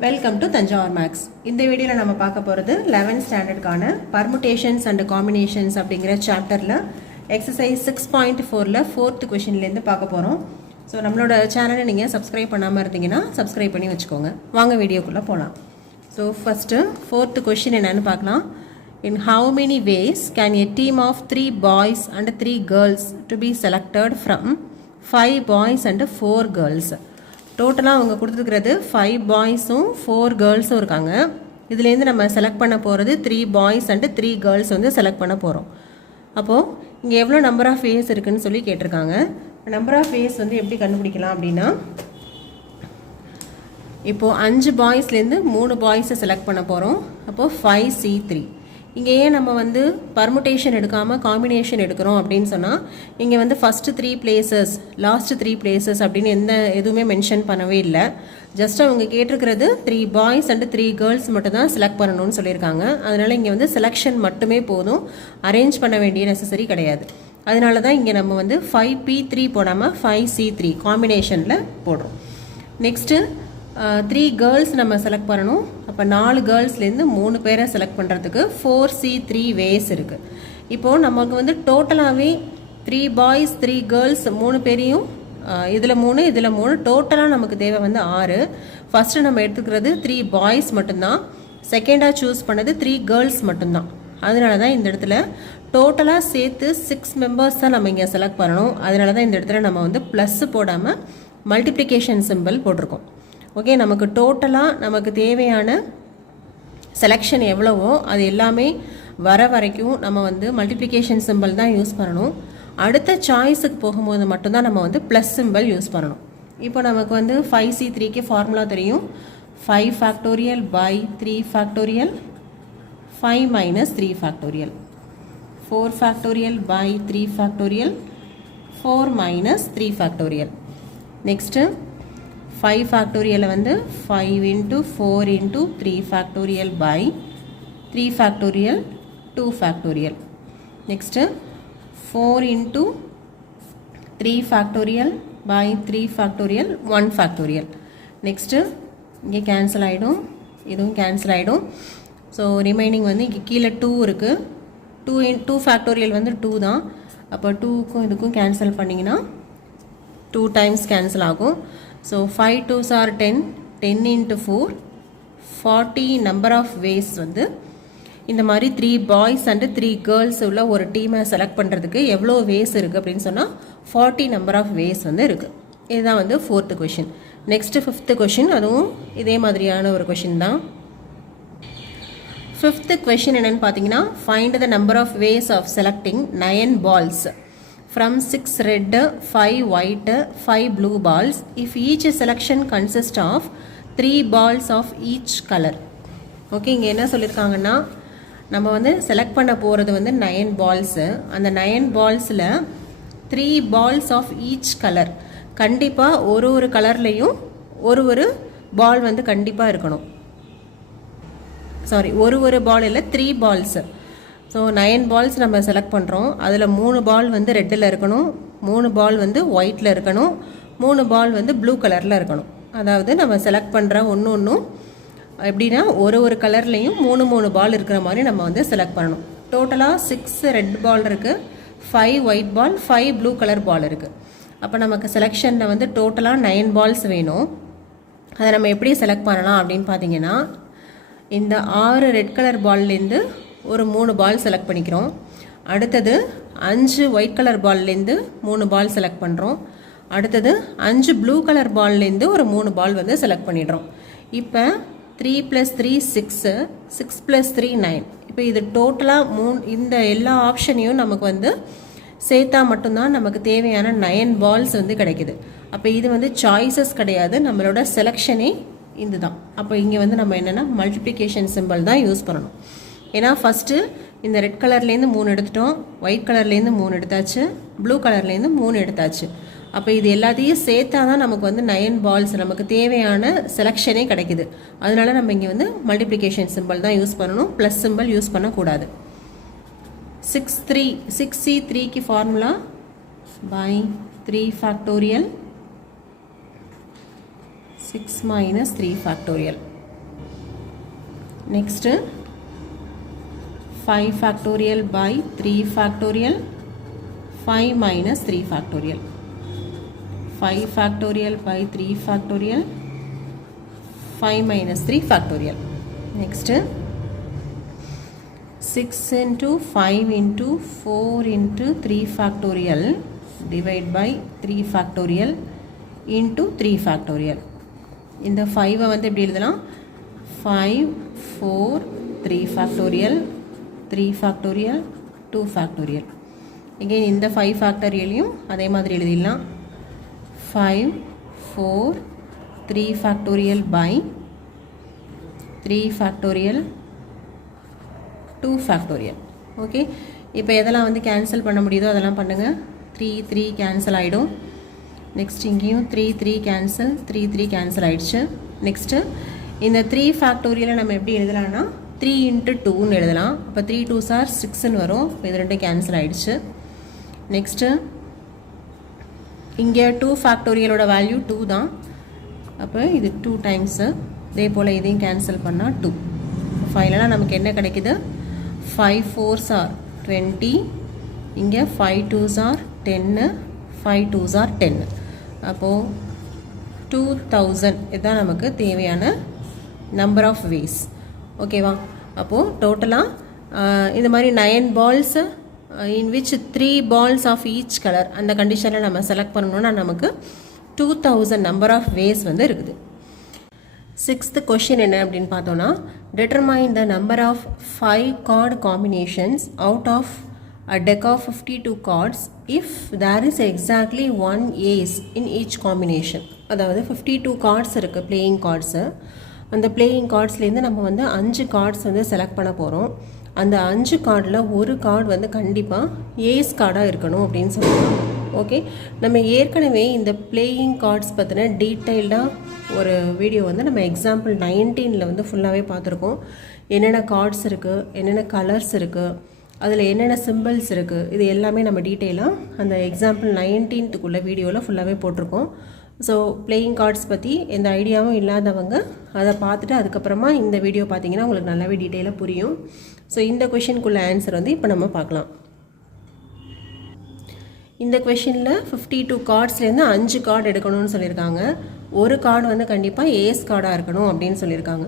Welcome to Thanjavur maths. இந்த வீடியோவில் நம்ம பார்க்க போகிறது 11th ஸ்டாண்டர்டுக்கான பர்முடேஷன்ஸ் அண்ட் காம்பினேஷன்ஸ் அப்படிங்கிற சாப்டரில் எக்ஸசைஸ் 6.4ல் 4th கொஷின்லேருந்து பார்க்க போகிறோம். ஸோ நம்மளோட சேனலை நீங்கள் சப்ஸ்கிரைப் பண்ணாமல் இருந்தீங்கன்னா சப்ஸ்கிரைப் பண்ணி வச்சுக்கோங்க. வாங்க வீடியோக்குள்ளே போகலாம். ஸோ ஃபஸ்ட்டு 4th கொஷின் என்னென்னு பார்க்கலாம். In how many ways can a team of 3 boys and 3 girls to be selected from 5 boys and 4 girls? டோட்டலாக அவங்க கொடுத்துருக்கிறது 5 பாய்ஸும் 4 கேர்ள்ஸும் இருக்காங்க. இதுலேருந்து நம்ம செலக்ட் பண்ண போகிறது 3 பாய்ஸ் அண்டு 3 கேர்ள்ஸ் வந்து செலக்ட் பண்ண போகிறோம். அப்போது இங்கே எவ்வளோ நம்பர் ஆஃப் வேஸ் இருக்குதுன்னு சொல்லி கேட்டிருக்காங்க. நம்பர் ஆஃப் வேஸ் வந்து எப்படி கண்டுபிடிக்கலாம் அப்படின்னா, இப்போது 5 பாய்ஸ்லேருந்து 3 பாய்ஸை செலக்ட் பண்ண போகிறோம். அப்போது 5C3. இங்கே ஏன் நம்ம வந்து பர்முடேஷன் எடுக்காமல் காம்பினேஷன் எடுக்கிறோம் அப்படின்னு சொன்னால், இங்கே வந்து ஃபஸ்ட்டு 3 பிளேசஸ் லாஸ்ட்டு 3 பிளேசஸ் அப்படின்னு எதுவுமே மென்ஷன் பண்ணவே இல்லை. ஜஸ்ட் அவங்க கேட்டிருக்கிறது 3 பாய்ஸ் அண்டு 3 கேர்ள்ஸ் மட்டும் தான் செலக்ட் பண்ணணும்னு சொல்லியிருக்காங்க. அதனால் இங்கே வந்து செலெக்ஷன் மட்டுமே போதும், அரேஞ்ச் பண்ண வேண்டிய நெசசரி கிடையாது. அதனால தான் இங்கே நம்ம வந்து 5P3 போடாமல் 5C3 காம்பினேஷனில் போடுறோம். நெக்ஸ்ட்டு 3 கேர்ள்ஸ் நம்ம செலக்ட் பண்ணணும். அப்போ 4 கேர்ள்ஸ்லேருந்து 3 பேரை செலக்ட் பண்ணுறதுக்கு 4C3 வேஸ் இருக்குது. இப்போது நமக்கு வந்து டோட்டலாகவே 3 பாய்ஸ் 3 கேர்ள்ஸ் 3 பேரையும் இதில் 3 இதில் 3 டோட்டலாக நமக்கு தேவை வந்து 6. ஃபஸ்ட்டு நம்ம எடுத்துக்கிறது 3 பாய்ஸ் மட்டும்தான். செகண்டாக சூஸ் பண்ணது 3 கேர்ள்ஸ் மட்டும்தான். அதனால தான் இந்த இடத்துல டோட்டலாக சேர்த்து 6 மெம்பர்ஸ் தான் நம்ம இங்கே செலக்ட் பண்ணணும். அதனால தான் இந்த இடத்துல நம்ம வந்து ப்ளஸ் போடாமல் மல்டிப்ளிகேஷன் சிம்பிள் போட்டிருக்கோம். ஓகே, நமக்கு டோட்டலாக நமக்கு தேவையான செலெக்ஷன் எவ்வளவோ அது எல்லாமே வர வரைக்கும் நம்ம வந்து மல்டிப்ளிகேஷன் சிம்பிள் தான் யூஸ் பண்ணணும். அடுத்த சாய்ஸுக்கு போகும்போது மட்டும்தான் நம்ம வந்து ப்ளஸ் சிம்பிள் யூஸ் பண்ணணும். இப்போ நமக்கு வந்து 5C3க்கு ஃபார்முலா தெரியும். 5 factorial by 3 factorial 5 minus 3 factorial 4 factorial by 3 factorial 4 minus 3 factorial. Next 5 ஃபேக்டோரியலை வந்து 5 into 4 into 3 factorial by 3 factorial 2 factorial. Next 4 into 3 factorial by 3 factorial 1 factorial. Next இங்கே கேன்சல் ஆகிடும், இதுவும் கேன்சல் ஆகிடும். ஸோ ரிமைனிங் வந்து இங்கே கீழே 2 இருக்குது. 2 ஃபேக்டோரியல் வந்து 2 தான். அப்போ 2க்கும் இதுக்கும் கேன்சல் பண்ணிங்கன்னா 2 டைம்ஸ் கேன்சல் ஆகும். So 5 2s are 10, 10 into 4 40 number of ways வந்து இந்த மாதிரி 3 பாய்ஸ் அண்டு 3 கேர்ள்ஸ் உள்ள ஒரு டீமை செலக்ட் பண்ணுறதுக்கு எவ்வளோ வேஸ் இருக்குது அப்படின்னு சொன்னால் 40 நம்பர் ஆஃப் வேஸ் வந்து இருக்குது. இதுதான் வந்து 4th question. Next 5th question, அதுவும் இதே மாதிரியான ஒரு கொஷின் தான். 5th கொஷின் என்னென்னு பார்த்தீங்கன்னா, find the number of ways of selecting 9 balls from 6 red, 5 white, 5 blue balls if each selection consists of 3 balls of each color. Okay, இங்கே என்ன சொல்லியிருக்காங்கன்னா, நம்ம வந்து செலக்ட் பண்ண போகிறது வந்து 9 பால்ஸு. அந்த 9 பால்ஸில் 3 balls of each color, கண்டிப்பாக ஒரு கலர்லேயும் ஒரு பால் வந்து கண்டிப்பாக இருக்கணும். சாரி, ஒரு பால் இல்லை, 3 பால்ஸு. ஸோ 9 பால்ஸ் நம்ம செலக்ட் பண்ணுறோம். அதில் 3 பால் வந்து ரெட்டில் இருக்கணும், 3 பால் வந்து ஒயிட்டில் இருக்கணும், 3 பால் வந்து ப்ளூ கலரில் இருக்கணும். அதாவது நம்ம செலக்ட் பண்ணுற ஒன்றும் எப்படின்னா ஒரு கலர்லேயும் 3 பால் இருக்கிற மாதிரி நம்ம வந்து செலக்ட் பண்ணணும். டோட்டலாக 6 ரெட் பால் இருக்குது, 5 white ball, 5 blue colour ball இருக்குது. அப்போ நமக்கு செலெக்ஷனில் வந்து டோட்டலாக 9 பால்ஸ் வேணும். அதை நம்ம எப்படி செலக்ட் பண்ணலாம் அப்படின்னு பார்த்தீங்கன்னா, இந்த 6 ரெட் கலர் பால்லேருந்து ஒரு 3 பால் செலக்ட் பண்ணிக்கிறோம். அடுத்தது 5 ஒயிட் கலர் பால்லேருந்து 3 பால் செலக்ட் பண்ணுறோம். அடுத்தது 5 ப்ளூ கலர் பால்லேருந்து ஒரு 3 பால் வந்து செலக்ட் பண்ணிடுறோம். இப்போ 3 + 3 6, 6 + 3 9. இப்போ இது டோட்டலாக இந்த எல்லா ஆப்ஷனையும் நமக்கு வந்து சேர்த்தா மட்டும்தான் நமக்கு தேவையான 9 பால்ஸ் வந்து கிடைக்குது. அப்போ இது வந்து சாய்ஸஸ் கிடையாது, நம்மளோட செலெக்ஷனே இது தான். அப்போ இங்கே வந்து நம்ம என்னென்னா மல்டிப்ளிகேஷன் சிம்பிள் தான் யூஸ் பண்ணணும். ஏன்னா ஃபஸ்ட்டு இந்த ரெட் கலர்லேருந்து 3 எடுத்துட்டோம், ஒயிட் கலர்லேருந்து 3 எடுத்தாச்சு, ப்ளூ கலர்லேருந்து 3 எடுத்தாச்சு. அப்போ இது எல்லாத்தையும் சேர்த்தா தான் நமக்கு வந்து 9 பால்ஸ் நமக்கு தேவையான செலெக்ஷனே கிடைக்குது. அதனால நம்ம இங்கே வந்து மல்டிப்ளிகேஷன் சிம்பிள் தான் யூஸ் பண்ணணும், ப்ளஸ் சிம்பிள் யூஸ் பண்ணக்கூடாது. 6C3க்கு formula by 3 factorial 6 minus 3 factorial. next 5 factorial by 3 factorial, 5 minus 3 factorial, 5 factorial by 3 factorial, 5 minus 3 factorial. Next 6 into 5 into 4 into 3 factorial divide by 3 factorial into 3 factorial. இந்த 5 வந்து எப்படி எழுதலாம்? 5 4 3 factorial 3 factorial 2 factorial. again இந்த 5 factorialையும் அதே மாதிரி எழுதிடலாம். 5 4 3 factorial by 3 factorial 2 factorial. Okay, இப்போ எதெல்லாம் வந்து கேன்சல் பண்ண முடியுதோ அதெல்லாம் பண்ணுங்கள். 3 கேன்சல் ஆகிடும். நெக்ஸ்ட் இங்கேயும் 3 கேன்சல் 3 கேன்சல் ஆகிடுச்சு. நெக்ஸ்ட்டு இந்த 3 ஃபேக்டோரியலை நம்ம எப்படி எழுதலாம்னா 3 into 2ன்னு எழுதலாம். அப்போ 3 2s are 6ன்னு வரும். இது ரெண்டும் கேன்சல் ஆகிடுச்சு. நெக்ஸ்ட்டு இங்கே 2 ஃபேக்டோரியலோட வேல்யூ 2 தான். அப்போ இது 2 டைம்ஸு. இதே போல் இதையும் கேன்சல் பண்ணால் 2. ஃபைனலாக நமக்கு என்ன கிடைக்குது? 5 4s are 20. இங்கே 5 2s are 10. 5 2s are 10. அப்போது 2000 இதுதான் நமக்கு தேவையான நம்பர் ஆஃப் வேஸ். ஓகேவா? அப்போது டோட்டலாக இந்த மாதிரி 9 balls in which 3 balls of each color அந்த கண்டிஷனில் நம்ம செலக்ட் பண்ணணும்னா நமக்கு 2000 நம்பர் ஆஃப் வேஸ் வந்து இருக்குது. 6th கொஷின் என்ன அப்படின்னு பார்த்தோன்னா, determine the number of 5 card combinations out of a deck of 52 cards if there is exactly 1 ace in each combination. அதாவது 52 cards இருக்குது பிளேயிங் கார்ட்ஸு. அந்த பிளேயிங் கார்ட்ஸ்லேருந்து நம்ம வந்து 5 கார்ட்ஸ் வந்து செலக்ட் பண்ண போகிறோம். அந்த 5 கார்டில் ஒரு கார்டு வந்து கண்டிப்பாக ஏஸ் கார்டாக இருக்கணும் அப்படின்னு சொல்லுவோம். ஓகே, நம்ம ஏற்கனவே இந்த பிளேயிங் கார்ட்ஸ் பற்றின டீட்டெயில்டாக ஒரு வீடியோ வந்து நம்ம எக்ஸாம்பிள் 19ல் வந்து ஃபுல்லாகவே பார்த்துருக்கோம். என்னென்ன கார்ட்ஸ் இருக்குது, என்னென்ன கலர்ஸ் இருக்குது, அதில் என்னென்ன சிம்பிள்ஸ் இருக்குது, இது எல்லாமே நம்ம டீட்டெயிலாக அந்த எக்ஸாம்பிள் 19க்குள்ள வீடியோவில் ஃபுல்லாகவே போட்டிருக்கோம். ஸோ பிளேயிங் கார்ட்ஸ் பற்றி எந்த ஐடியாவும் இல்லாதவங்க அதை பார்த்துட்டு அதுக்கப்புறமா இந்த வீடியோ பார்த்தீங்கன்னா உங்களுக்கு நல்லாவே டீட்டெயிலாக புரியும். ஸோ இந்த கொஷினுக்குள்ள ஆன்சர் வந்து இப்போ நம்ம பார்க்கலாம். இந்த கொஷினில் 52 கார்ட்ஸ்லேருந்து 5 கார்டு எடுக்கணும்னு சொல்லியிருக்காங்க. ஒரு கார்டு வந்து கண்டிப்பாக ஏஸ் கார்டாக இருக்கணும் அப்படின்னு சொல்லியிருக்காங்க.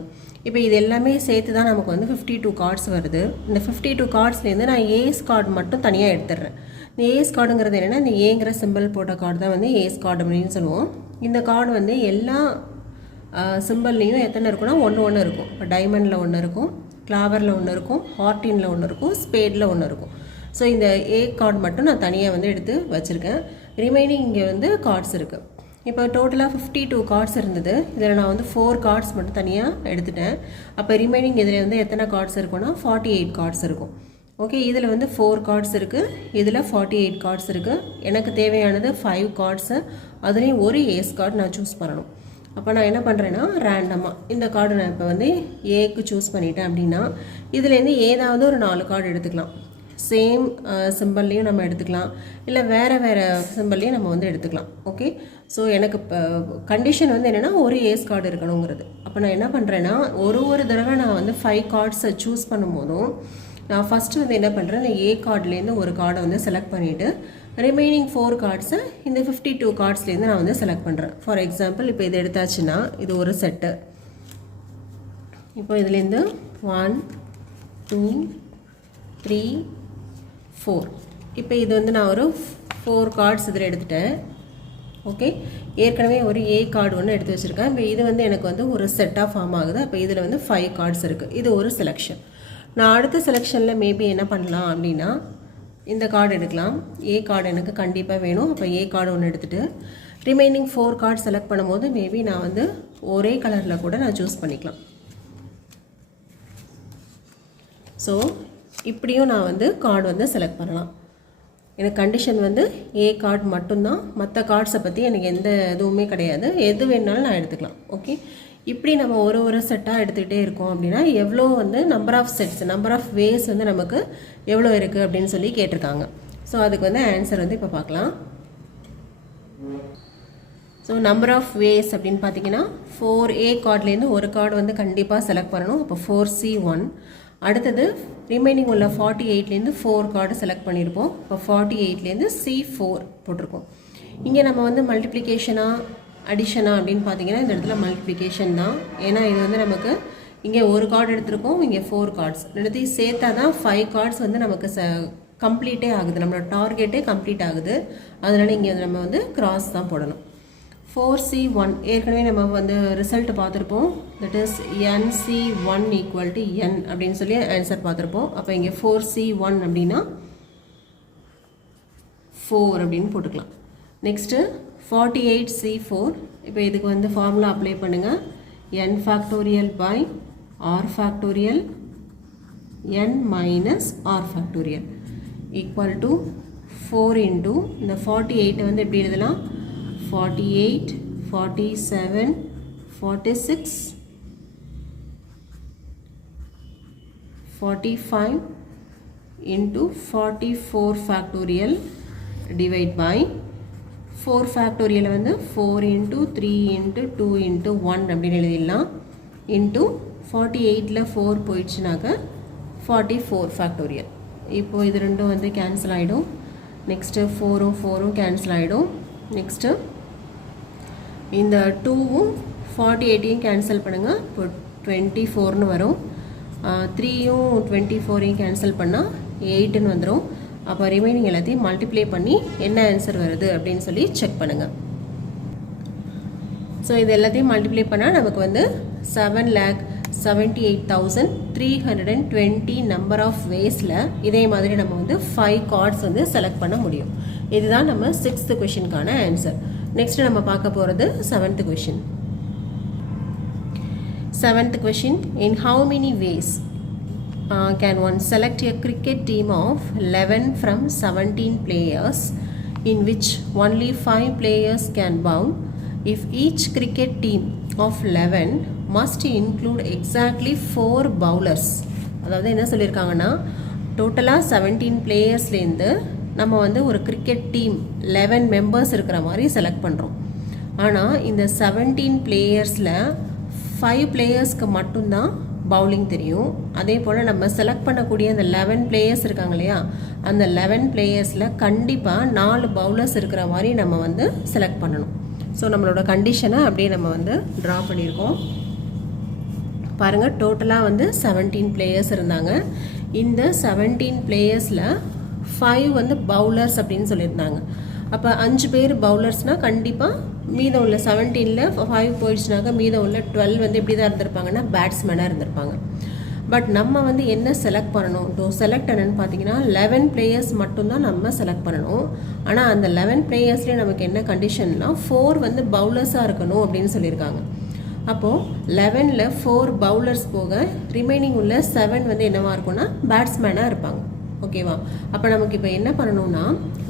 இப்போ இது எல்லாமே சேர்த்து தான் நமக்கு வந்து 52 கார்ட்ஸ் வருது. இந்த 52 கார்ட்ஸ்லேருந்து நான் ஏஸ் கார்டு மட்டும் தனியாக எடுத்துடுறேன். இந்த ஏஸ் கார்டுங்கிறது என்னென்னா, இந்த ஏங்கிற சிம்பிள் போட்ட கார்டு தான் வந்து ஏஸ் கார்டு அப்படின்னு சொல்லுவோம். இந்த கார்டு வந்து எல்லா சிம்பிள்லேயும் எத்தனை இருக்குன்னா 1 இருக்கும். இப்போ டைமண்டில் 1 இருக்கும், கிளாவரில் 1 இருக்கும், ஹார்டினில் 1 இருக்கும், ஸ்பேடில் 1 இருக்கும். ஸோ இந்த ஏ கார்டு மட்டும் நான் தனியாக வந்து எடுத்து வச்சுருக்கேன். ரிமைனிங் இங்கே வந்து கார்ட்ஸ் இருக்குது. இப்போ டோட்டலாக 52 கார்ட்ஸ் இருந்தது. இதில் நான் வந்து 4 கார்ட்ஸ் மட்டும் தனியாக எடுத்துட்டேன். அப்போ ரிமைனிங் இதில் வந்து எத்தனை கார்ட்ஸ் இருக்குன்னா 48 கார்ட்ஸ் இருக்கும். ஓகே, இதில் வந்து 4 கார்ட்ஸ் இருக்குது, இதில் 48 கார்ட்ஸ் இருக்குது. எனக்கு தேவையானது 5 கார்ட்ஸு, அதுலேயும் ஒரு ஏஸ் கார்டு நான் சூஸ் பண்ணணும். அப்போ நான் என்ன பண்ணுறேன்னா ரேண்டமாக இந்த கார்டு நான் இப்போ வந்து ஏக்கு சூஸ் பண்ணிட்டேன் அப்படின்னா இதுலேருந்து ஏதாவது ஒரு 4 கார்டு எடுத்துக்கலாம். சேம் சிம்பிள்லேயும் நம்ம எடுத்துக்கலாம், இல்லை வேறு சிம்பிள்லேயும் நம்ம வந்து எடுத்துக்கலாம். ஓகே, ஸோ எனக்கு இப்போ கண்டிஷன் வந்து என்னென்னா ஒரு ஏஸ் கார்டு இருக்கணுங்கிறது. அப்போ நான் என்ன பண்ணுறேன்னா ஒரு தடவை நான் வந்து 5 கார்ட்ஸை சூஸ் பண்ணும்போதும் நான் ஃபஸ்ட்டு வந்து என்ன பண்ணுறேன், இந்த ஏ கார்ட்லேருந்து ஒரு கார்டை வந்து செலக்ட் பண்ணிவிட்டு ரிமைனிங் 4 கார்ட்ஸை இந்த 52 கார்ட்ஸ்லேருந்து நான் வந்து செலக்ட் பண்ணுறேன். ஃபார் எக்ஸாம்பிள் இப்போ இது எடுத்தாச்சுன்னா இது ஒரு செட்டு. இப்போ இதுலேருந்து 1 2 3 4 இப்போ இது வந்து நான் ஒரு 4 கார்ட்ஸ் இதில் எடுத்துட்டேன். ஓகே, ஏற்கனவே ஒரு ஏ கார்டு ஒன்று எடுத்து வச்சுருக்கேன். இப்போ இது வந்து எனக்கு வந்து ஒரு செட்டாக ஃபார்ம் ஆகுது. அப்போ இதில் வந்து 5 கார்ட்ஸ் இருக்குது. இது ஒரு செலெக்ஷன். நான் அடுத்த செலெக்ஷனில் மேபி என்ன பண்ணலாம் அப்படின்னா இந்த கார்டு எடுக்கலாம். ஏ கார்டு எனக்கு கண்டிப்பாக வேணும். அப்போ ஏ கார்டு ஒன்று எடுத்துகிட்டு ரிமைனிங் 4 கார்டு செலக்ட் பண்ணும்போது மேபி நான் வந்து ஒரே கலரில் கூட நான் சூஸ் பண்ணிக்கலாம். ஸோ இப்படியும் நான் வந்து கார்டு வந்து செலக்ட் பண்ணலாம். எனக்கு கண்டிஷன் வந்து ஏ கார்டு மட்டும்தான், மற்ற கார்ட்ஸை பற்றி எனக்கு எந்த இதுவுமே கிடையாது. எது வேணாலும் நான் எடுத்துக்கலாம். ஓகே, இப்படி நம்ம ஒரு செட்டாக எடுத்துக்கிட்டே இருக்கோம் அப்படின்னா எவ்வளோ வந்து number of sets, number of ways வந்து நமக்கு எவ்வளோ இருக்குது அப்படின்னு சொல்லி கேட்டிருக்காங்க. ஸோ அதுக்கு வந்து ஆன்சர் வந்து இப்போ பார்க்கலாம். ஸோ நம்பர் ஆஃப் வேஸ் அப்படின்னு பார்த்தீங்கன்னா 4A கார்ட்லேருந்து ஒரு கார்டு வந்து கண்டிப்பாக செலக்ட் பண்ணணும். அப்போ 4C1. அடுத்தது ரிமைனிங் உள்ள 48லேருந்து 4 கார்டு செலக்ட் பண்ணியிருப்போம். இப்போ 48லேருந்து C4 போட்டிருக்கோம். இங்கே நம்ம வந்து மல்டிப்ளிகேஷனா அடிஷனா அப்படின்னு பார்த்தீங்கன்னா இந்த இடத்துல மல்டிப்ளிகேஷன் தான். ஏன்னா இது வந்து நமக்கு இங்கே ஒரு கார்டு எடுத்திருக்கோம், இங்கே 4 கார்ட்ஸ் ரெண்டுத்தையும் சேர்த்தா தான் 5 கார்ட்ஸ் வந்து நமக்கு கம்ப்ளீட்டே ஆகுது, நம்மளோட டார்கெட்டே கம்ப்ளீட் ஆகுது. அதனால் இங்கே நம்ம வந்து கிராஸ் தான் போடணும். 4C1 ஏற்கனவே நம்ம வந்து ரிசல்ட் பார்த்துருப்போம். That is NC1 equal to N அப்படின்னு சொல்லி ஆன்சர் பார்த்துருப்போம். அப்போ இங்கே 4C1 அப்படின்னா 4 அப்படின்னு போட்டுக்கலாம். Next 48C4. இப்போ இதுக்கு வந்து ஃபார்முலா அப்ளை பண்ணுங்கள். N factorial by R factorial N minus R factorial equal to 4 into இந்த 48 வந்து எப்படி எழுதலாம்? 48, 47, 46, 45 into 44 factorial divide by 4 factorial வந்து 4 into 3 into 2 into 1 அப்படின்னு எழுதிடலாம். into 48ல 4 போயிடுச்சுனாக்க 44 factorial. இப்போ இது ரெண்டும் வந்து கேன்சல் ஆகிடும். நெக்ஸ்ட்டு 4ம் 4ம் கேன்சல் ஆகிடும். நெக்ஸ்ட்டு இந்த 2ம் 48யும் கேன்சல் பண்ணுங்கள். இப்போ 24ன்னு வரும். 3யும் 24யும் கேன்சல் பண்ணால் 8ன்னு வந்துடும். அப்போ ரிமைனிங் எல்லாத்தையும் மல்டிப்ளை பண்ணி என்ன ஆன்சர் வருது அப்படின்னு சொல்லி செக் பண்ணுங்கள். ஸோ இது எல்லாத்தையும் மல்டிப்ளை பண்ணால் நமக்கு வந்து 7,78,320 நம்பர் ஆஃப் வேஸில் இதே மாதிரி நம்ம வந்து 5 கார்ட்ஸ் வந்து செலக்ட் பண்ண முடியும். இதுதான் நம்ம 6th கொஷினுக்கான ஆன்சர். நெக்ஸ்ட் நம்ம பார்க்க போகிறது 7th question. 7th question, in how many ways can one select a cricket team of 11 from 17 players in which only 5 players can bowl if each cricket team of 11 must include exactly 4 bowlers. அதாவது என்ன சொல்லியிருக்காங்கன்னா டோட்டலாக 17 பிளேயர்ஸ்லேருந்து நம்ம வந்து ஒரு cricket team 11 members இருக்கிற மாதிரி select பண்ணுறோம். ஆனால் இந்த 17 பிளேயர்ஸில் 5 பிளேயர்ஸ்க்கு மட்டும்தான் பவுலிங் தெரியும். அதே போல் நம்ம செலக்ட் பண்ணக்கூடிய அந்த 11 பிளேயர்ஸ் இருக்காங்க இல்லையா, அந்த 11 பிளேயர்ஸில் கண்டிப்பாக 4 பவுலர்ஸ் இருக்கிற மாதிரி நம்ம வந்து செலக்ட் பண்ணணும். ஸோ நம்மளோட கண்டிஷனை அப்படியே நம்ம வந்து ட்ரா பண்ணியிருக்கோம். பாருங்கள், டோட்டலாக வந்து 17 பிளேயர்ஸ் இருந்தாங்க. இந்த 17 பிளேயர்ஸில் 5 வந்து பவுலர்ஸ் அப்படின்னு சொல்லியிருந்தாங்க. அப்போ 5 பேர் பவுலர்ஸ்னால் கண்டிப்பாக மீதம் உள்ள 17ல் 5 போயிடுச்சுனாக்கா மீதம் உள்ள 12 வந்து எப்படி தான் இருந்திருப்பாங்கன்னா பேட்ஸ்மேனாக இருந்திருப்பாங்க. பட் நம்ம வந்து என்ன செலக்ட் பண்ணணும், செலக்ட் என்னன்னு பார்த்தீங்கன்னா 11 பிளேயர்ஸ் மட்டும்தான் நம்ம செலக்ட் பண்ணணும். ஆனால் அந்த 11 பிளேயர்ஸ்லேயே நமக்கு என்ன கண்டிஷன்னா 4 வந்து பவுலர்ஸாக இருக்கணும் அப்படின்னு சொல்லியிருக்காங்க. அப்போது 11ல் 4 பவுலர்ஸ் போக ரிமைனிங் உள்ள 7 வந்து என்னவாக இருக்கும்னா பேட்ஸ்மேனாக இருப்பாங்க. ஓகேவா? அப்போ நமக்கு இப்போ என்ன பண்ணணும்னா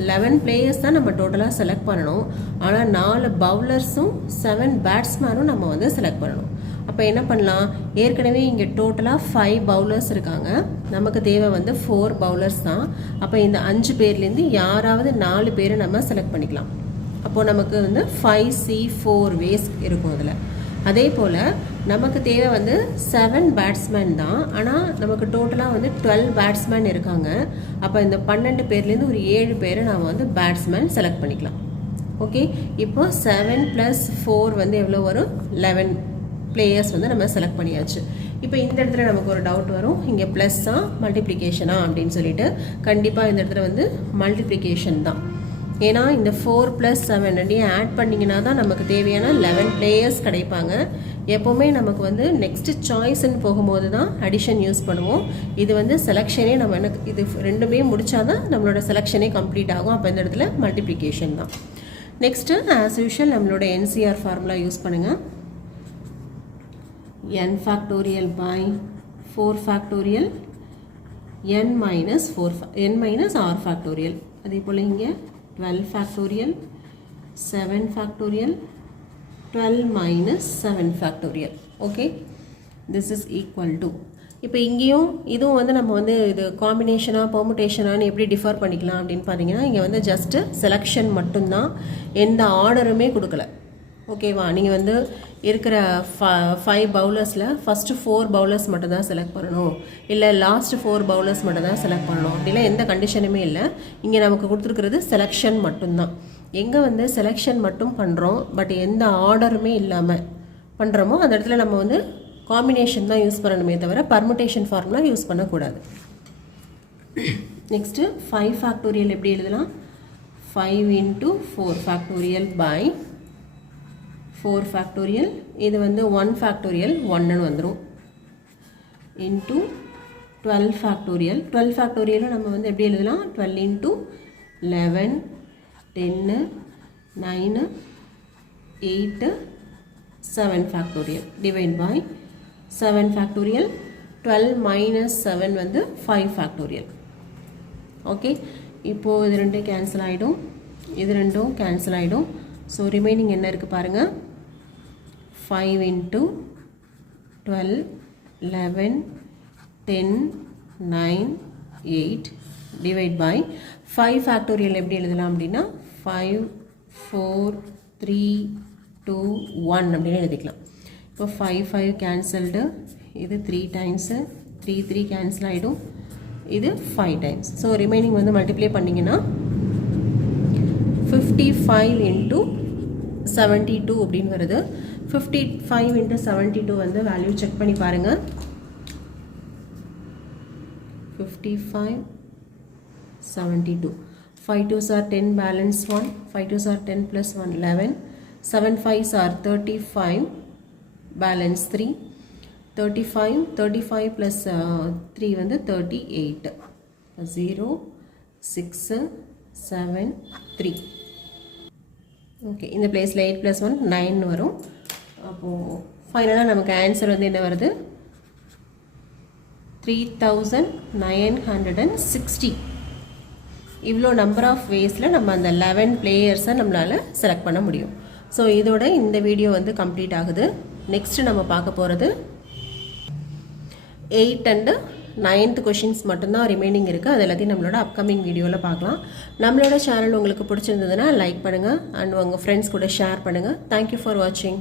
11 பிளேயர்ஸ் தான் நம்ம டோட்டலாக செலக்ட் பண்ணணும். ஆனால் 4 பவுலர்ஸும் 7 பேட்ஸ்மேனும் நம்ம வந்து செலக்ட் பண்ணணும். அப்போ என்ன பண்ணலாம், ஏற்கனவே இங்கே டோட்டலாக 5 பவுலர்ஸ் இருக்காங்க, நமக்கு தேவை வந்து 4 பவுலர்ஸ் தான். அப்போ இந்த 5 பேர்லேருந்து யாராவது 4 பேரை நம்ம செலக்ட் பண்ணிக்கலாம். அப்போது நமக்கு வந்து 5C4 வேஸ் இருக்கும் அதில். அதே போல் நமக்கு தேவை வந்து 7 பேட்ஸ்மேன் தான். ஆனால் நமக்கு டோட்டலாக வந்து 12 பேட்ஸ்மேன் இருக்காங்க. அப்போ இந்த 12 பேர்லேருந்து ஒரு 7 பேரை நாம் வந்து பேட்ஸ்மேன் செலக்ட் பண்ணிக்கலாம். ஓகே, இப்போ 7 + 4 வந்து எவ்வளோ வரும், 11 பிளேயர்ஸ் வந்து நம்ம செலக்ட் பண்ணியாச்சு. இப்போ இந்த இடத்துல நமக்கு ஒரு டவுட் வரும், இங்கே ப்ளஸ்ஸா மல்டிப்ளிகேஷனா அப்படின்னு சொல்லிட்டு. கண்டிப்பாக இந்த இடத்துல வந்து மல்டிப்ளிகேஷன் தான். ஏன்னா இந்த 4 + 7 ரெண்டையும் ஆட் பண்ணிங்கன்னா தான் நமக்கு தேவையான 11 பிளேயர்ஸ் கிடைப்பாங்க. எப்போவுமே நமக்கு வந்து நெக்ஸ்ட்டு சாய்ஸ்ன்னு போகும்போது தான் அடிஷன் யூஸ் பண்ணுவோம். இது வந்து செலெக்ஷனே நம்ம எனக்கு இது ரெண்டுமே முடித்தா தான் நம்மளோட செலெக்ஷனே கம்ப்ளீட் ஆகும். அப்போ இந்த இடத்துல மல்டிப்ளிகேஷன் தான். நெக்ஸ்ட்டு ஆஸ் யூஷுவல் நம்மளோட NCR ஃபார்முலா யூஸ் பண்ணுங்கள். n factorial by 4 factorial n minus r factorial. அதே போல் இங்கே 12 factorial 7 factorial 12 minus 7 factorial. Okay, this is equal to. இப்போ இங்கேயும் இதுவும் வந்து நம்ம வந்து இது காம்பினேஷனாக பெர்முடேஷனானு எப்படி டிஃபர் பண்ணிக்கலாம் அப்படின்னு பார்த்தீங்கன்னா, இங்கே வந்து ஜஸ்ட்டு செலெக்ஷன் மட்டும்தான், எந்த ஆர்டருமே கொடுக்கல. ஓகேவா? நீங்கள் வந்து இருக்கிற 5 பவுலர்ஸில் ஃபஸ்ட்டு 4 பவுலர்ஸ் மட்டும் தான் செலக்ட் பண்ணணும், இல்லை லாஸ்ட் 4 பவுலர்ஸ் மட்டும் தான் செலக்ட் பண்ணணும் அப்படிலாம் எந்த கண்டிஷனுமே இல்லை. இங்கே நமக்கு கொடுத்துருக்கிறது செலெக்ஷன் மட்டும்தான். எங்கே வந்து செலெக்ஷன் மட்டும் பண்ணுறோம் பட் எந்த ஆர்டருமே இல்லாமல் பண்ணுறோமோ அந்த இடத்துல நம்ம வந்து காம்பினேஷன் தான் யூஸ் பண்ணணுமே தவிர பர்முடேஷன் ஃபார்முலா யூஸ் பண்ணக்கூடாது. நெக்ஸ்ட்டு 5 ஃபேக்டோரியல் எப்படி எழுதலாம்? 5 into 4 ஃபேக்டோரியல் பை 4 ஃபேக்டோரியல். இது வந்து 1 ஃபேக்டோரியல் 1ன்னு வந்துடும். Into 12 factorial. 12 ஃபேக்டோரியலும் நம்ம வந்து எப்படி எழுதலாம்? 12 into 11 10 9 8 7 factorial divide by 7 factorial. 12 minus 7 வந்து 5 ஃபேக்டோரியல். ஓகே, இப்போது இது ரெண்டும் கேன்சல் ஆகிடும், இது ரெண்டும் கேன்சல் ஆகிடும். ஸோ ரிமைனிங் என்ன இருக்குது பாருங்கள். 5 into 12 11 10 9 8 டிவைட் பை 5 ஃபேக்டோரியல் எப்படி எழுதலாம் அப்படின்னா 5 4 3 2 1 அப்படின்னு எழுதிக்கலாம். இப்போ 5 5 கேன்சல்டு, இது 3 டைம்ஸு 3 3 கேன்சல் ஆகிடும், இது 5 டைம்ஸ். ஸோ ரிமைனிங் வந்து மல்டிப்ளை பண்ணிங்கன்னா 55 into 72 அப்படின்னு வருது. 55 into 72 வந்து வேல்யூ செக் பண்ணி பாருங்கள். 55 72 5 2s are 10 balance 1, 5 2s are 10 plus 1 11, 7 5s are 35 balance 3, 35 plus 3 வந்து 38, 0 6 7 3. ஓகே, இந்த பிளேஸில் 8 plus 1 9 வரும். அப்போது ஃபைனலாக நமக்கு ஆன்சர் வந்து என்ன வருது? 3960. இவ்வளோ நம்பர் ஆஃப் வேஸில் நம்ம அந்த 11 பிளேயர்ஸை நம்மளால் செலக்ட் பண்ண முடியும். ஸோ இதோட இந்த வீடியோ வந்து கம்ப்ளீட் ஆகுது. நெக்ஸ்ட்டு நம்ம பார்க்க போகிறது 8 and 9th கொஷின்ஸ் மட்டும்தான் ரிமைனிங் இருக்குது. அது எல்லாத்தையும் நம்மளோட அப்கமிங் வீடியோவில் பார்க்கலாம். நம்மளோட சேனல் உங்களுக்கு பிடிச்சிருந்ததுன்னா லைக் பண்ணுங்கள் அண்ட் உங்கள் ஃப்ரெண்ட்ஸ் கூட ஷேர் பண்ணுங்கள். தேங்க்யூ ஃபார் வாட்சிங்.